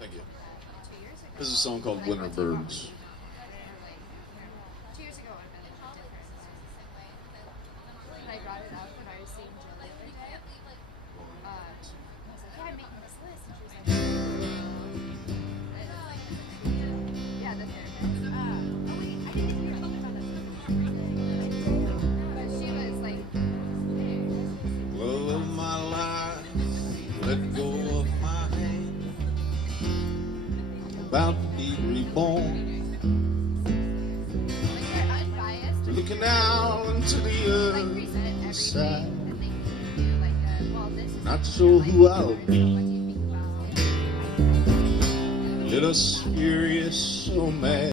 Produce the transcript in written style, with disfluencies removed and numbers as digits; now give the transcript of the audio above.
Thank you. This is a song called Winter Birds. 2 years ago would have been different. When I brought it up when I was seeing Jill the other day, I was like, yeah, I'm making this list. And she was like, yeah, the therapist. Oh, wait, I didn't hear anything about that. But she was like, Love of my life, let go of my hand. I'm about to be reborn. like they're unbiased. Looking out into the Like reset other every side. week, and they can do like well, this is Not something sure I who like. I'll What be. do you think about it? Little furious, so mad.